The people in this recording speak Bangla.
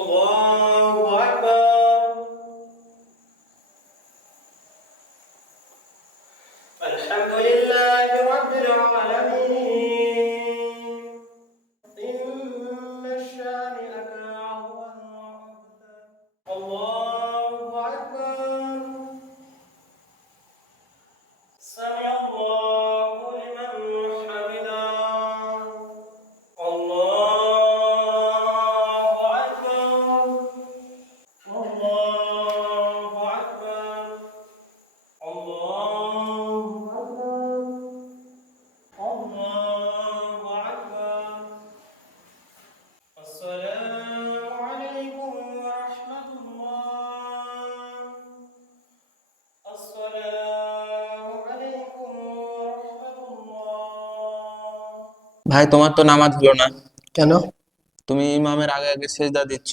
الله أكبر. الحمد لله رب العالمين. إن شانئك هو الأبتر. الله أكبر. سمع الله لمن حمده. الله أكبر. الله أكبر. الله أكبر. الله أكبر. السلام عليكم ورحمة الله. السلام عليكم ورحمة الله. ভাই, তোমার তো নামাজ হলো না। কেন? তুমি ইমামের আগে আগে সেজদা দিচ্ছ।